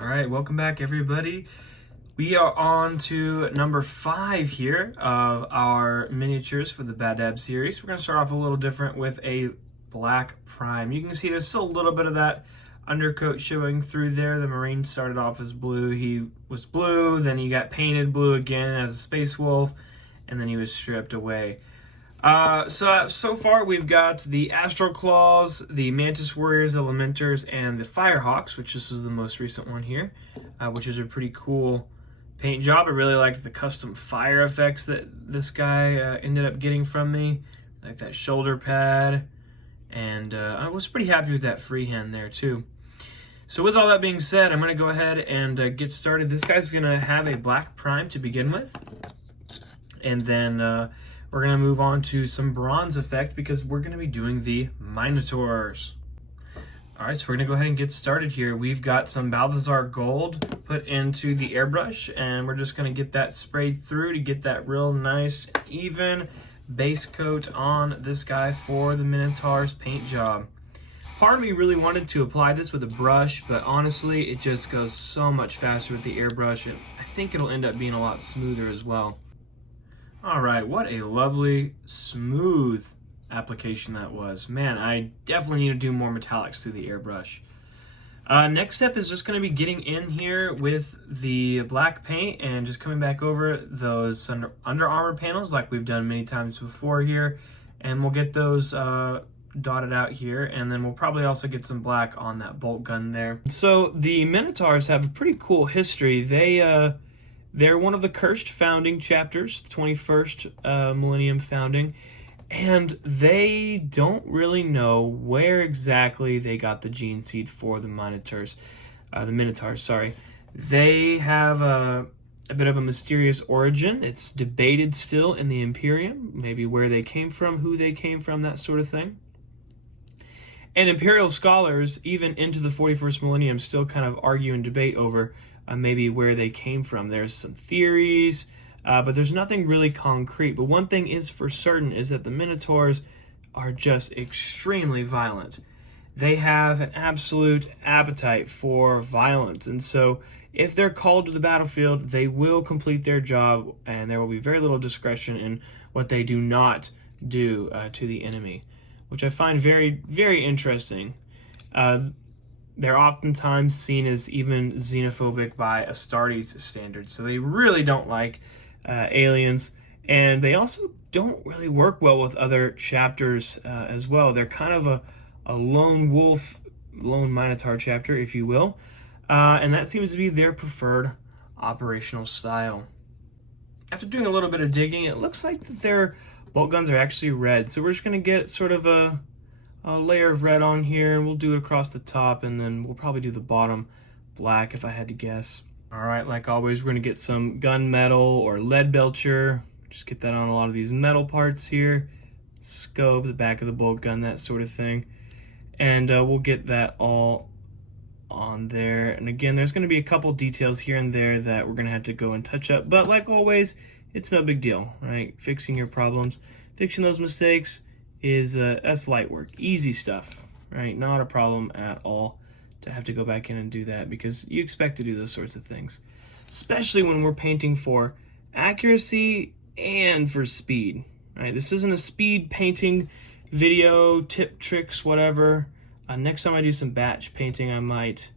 All right, welcome back, everybody. We are on to number 5 here of our miniatures for the Badab series. We're going to start off a little different with a black prime. You can see there's still a little bit of that undercoat showing through there. The Marine started off as blue. He was blue, then he got painted blue again as a Space Wolf, and then he was stripped away. So far we've got the Astral Claws, the Mantis Warriors, Elementors, and the Firehawks, which this is the most recent one here, which is a pretty cool paint job. I really liked the custom fire effects that this guy ended up getting from me, like that shoulder pad, and I was pretty happy with that freehand there too. So with all that being said, I'm going to go ahead and get started. This guy's going to have a black prime to begin with, and then we're going to move on to some bronze effect because we're going to be doing the Minotaurs. All right, so we're going to go ahead and get started here. We've got some Balthazar gold put into the airbrush, and we're just going to get that sprayed through to get that real nice, even base coat on this guy for the Minotaurs paint job. Part of me really wanted to apply this with a brush, but honestly, it just goes so much faster with the airbrush, and I think it'll end up being a lot smoother as well. All right, what a lovely, smooth application that was. Man, I definitely need to do more metallics through the airbrush. Next step is just going to be getting in here with the black paint and just coming back over those Under Armour panels like we've done many times before here. And we'll get those dotted out here, and then we'll probably also get some black on that bolt gun there. So the Minotaurs have a pretty cool history. They're one of the cursed founding chapters, 21st millennium founding, and they don't really know where exactly they got the gene seed for the Minotaurs. They have a bit of a mysterious origin. It's debated still in the Imperium, maybe where they came from, who they came from, that sort of thing. And Imperial scholars, even into the 41st millennium, still kind of argue and debate over maybe where they came from. There's some theories, but there's nothing really concrete. But one thing is for certain is that the Minotaurs are just extremely violent. They have an absolute appetite for violence, and so if they're called to the battlefield, they will complete their job, and there will be very little discretion in what they do not do to the enemy, which I find very, very interesting. They're oftentimes seen as even xenophobic by Astartes standards, so they really don't like aliens, and they also don't really work well with other chapters as well. They're kind of a lone wolf, lone Minotaur chapter, if you will, and that seems to be their preferred operational style. After doing a little bit of digging, it looks like that their bolt guns are actually red, so we're just going to get sort of a layer of red on here, and we'll do it across the top, and then we'll probably do the bottom black if I had to guess. All right, like always, we're gonna get some gunmetal or lead belcher. Just get that on a lot of these metal parts here. Scope, the back of the bolt gun, that sort of thing. And we'll get that all on there. And again, there's gonna be a couple details here and there that we're gonna have to go and touch up, but like always, it's no big deal, right? Fixing your problems, fixing those mistakes, that's light work, easy stuff, right? Not a problem at all to have to go back in and do that, because you expect to do those sorts of things, especially when we're painting for accuracy and for speed, right? This isn't a speed painting video, tip, tricks, whatever. Next time I do some batch painting, I might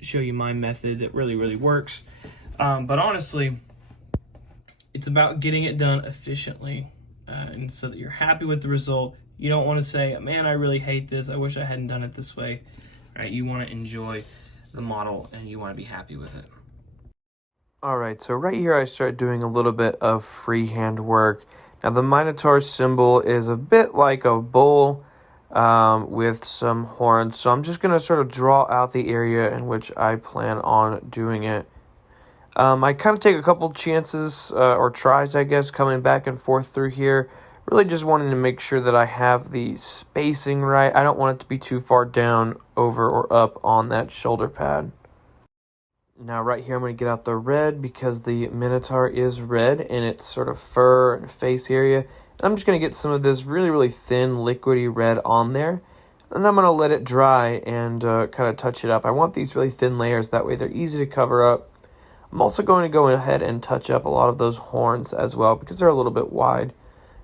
show you my method that really works. But honestly, it's about getting it done efficiently. And so that you're happy with the result. You don't want to say, man, I really hate this. I wish I hadn't done it this way. Right? You want to enjoy the model and you want to be happy with it. All right, so right here I start doing a little bit of freehand work. Now the Minotaur symbol is a bit like a bull with some horns. So I'm just going to sort of draw out the area in which I plan on doing it. I kind of take a couple chances or tries, I guess, coming back and forth through here. Really just wanting to make sure that I have the spacing right. I don't want it to be too far down, over, or up on that shoulder pad. Now right here I'm going to get out the red because the Minotaur is red in its sort of fur and face area. And I'm just going to get some of this really thin liquidy red on there. And I'm going to let it dry and kind of touch it up. I want these really thin layers, that way they're easy to cover up. I'm also going to go ahead and touch up a lot of those horns as well because they're a little bit wide.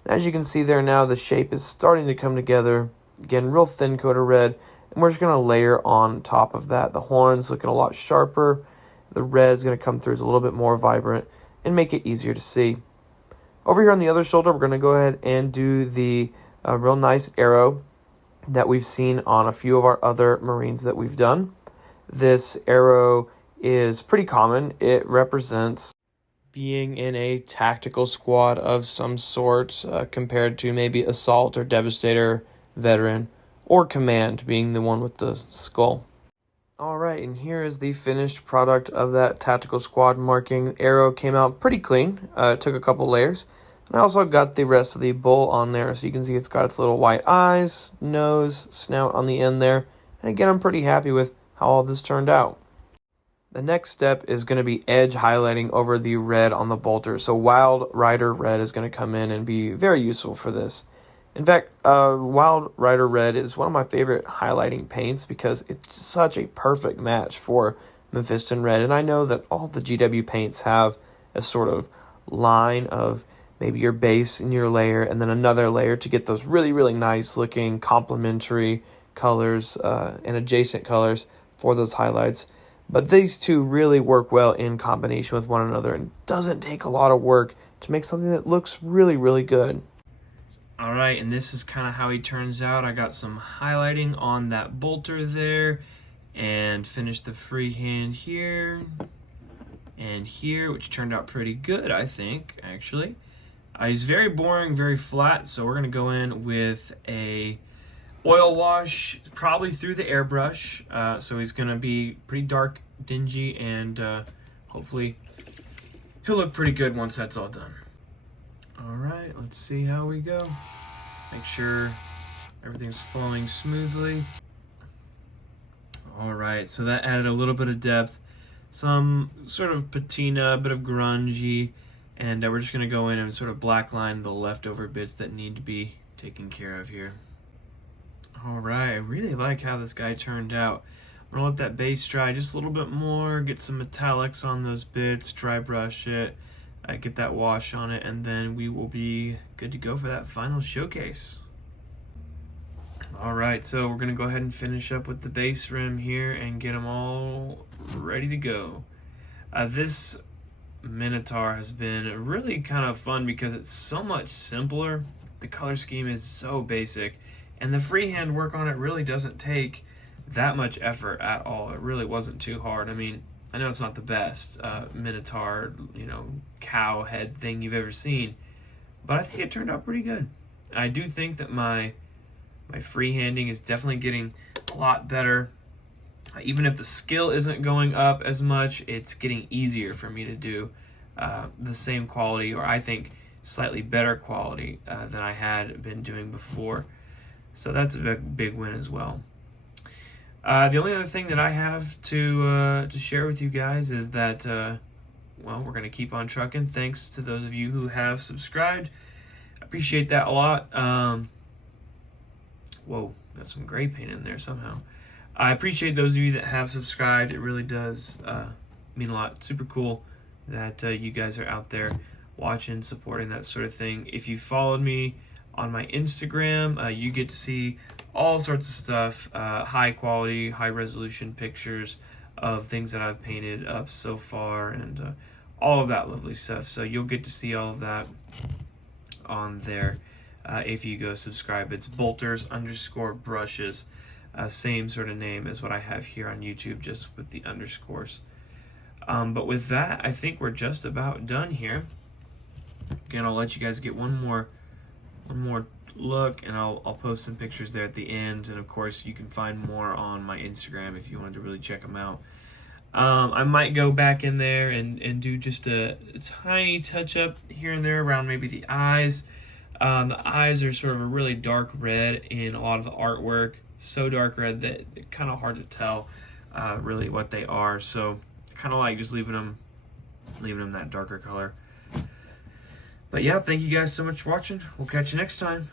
And as you can see there now, the shape is starting to come together. Again, real thin coat of red. And we're just going to layer on top of that. The horns looking a lot sharper. The red's going to come through as a little bit more vibrant and make it easier to see. Over here on the other shoulder, we're going to go ahead and do the real nice arrow that we've seen on a few of our other Marines that we've done. This arrow is pretty common. It represents being in a tactical squad of some sort compared to maybe Assault or Devastator, Veteran, or Command being the one with the skull. Alright, and here is the finished product of that tactical squad marking. The arrow came out pretty clean. It took a couple layers. And I also got the rest of the bull on there, so you can see it's got its little white eyes, nose, snout on the end there. And again, I'm pretty happy with how all this turned out. The next step is going to be edge highlighting over the red on the bolter. So Wild Rider Red is going to come in and be very useful for this. In fact, Wild Rider Red is one of my favorite highlighting paints because it's such a perfect match for Mephiston Red. And I know that all the GW paints have a sort of line of maybe your base and your layer and then another layer to get those really, really nice looking complementary colors and adjacent colors for those highlights. But these two really work well in combination with one another and doesn't take a lot of work to make something that looks really, really good. Alright, and this is kind of how he turns out. I got some highlighting on that bolter there and finished the freehand here and here, which turned out pretty good, I think, actually. He's very boring, very flat, so we're going to go in with a oil wash, probably through the airbrush. So he's going to be pretty dark, dingy, and hopefully he'll look pretty good once that's all done. Alright, let's see how we go. Make sure everything's flowing smoothly. Alright, so that added a little bit of depth, some sort of patina, a bit of grungy, and we're just going to go in and sort of blackline the leftover bits that need to be taken care of here. Alright, I really like how this guy turned out. I'm going to let that base dry just a little bit more, get some metallics on those bits, dry brush it, get that wash on it, and then we will be good to go for that final showcase. Alright, so we're going to go ahead and finish up with the base rim here and get them all ready to go. This Minotaur has been really kind of fun because it's so much simpler. The color scheme is so basic, and the freehand work on it really doesn't take that much effort at all. It really wasn't too hard. I mean, I know it's not the best Minotaur, cow head thing you've ever seen, but I think it turned out pretty good. I do think that my freehanding is definitely getting a lot better. Even if the skill isn't going up as much, it's getting easier for me to do the same quality, or I think slightly better quality than I had been doing before. So that's a big win as well. The only other thing that I have to share with you guys is that, well, we're going to keep on trucking. Thanks to those of you who have subscribed. I appreciate that a lot. Whoa, got some gray paint in there somehow. I appreciate those of you that have subscribed. It really does mean a lot. Super cool that you guys are out there watching, supporting, that sort of thing. If you followed me on my Instagram, you get to see all sorts of stuff, high quality, high resolution pictures of things that I've painted up so far, and all of that lovely stuff. So you'll get to see all of that on there if you go subscribe. It's bolters_brushes. Same sort of name as what I have here on YouTube, just with the underscores. But with that, I think we're just about done here. Again, I'll let you guys get one more look, and I'll post some pictures there at the end. And of course, you can find more on my Instagram if you wanted to really check them out. I might go back in there and do just a tiny touch up here and there around maybe the eyes. The eyes are sort of a really dark red in a lot of the artwork. So dark red that it's kind of hard to tell really what they are. So kind of like just leaving them that darker color. But yeah, thank you guys so much for watching. We'll catch you next time.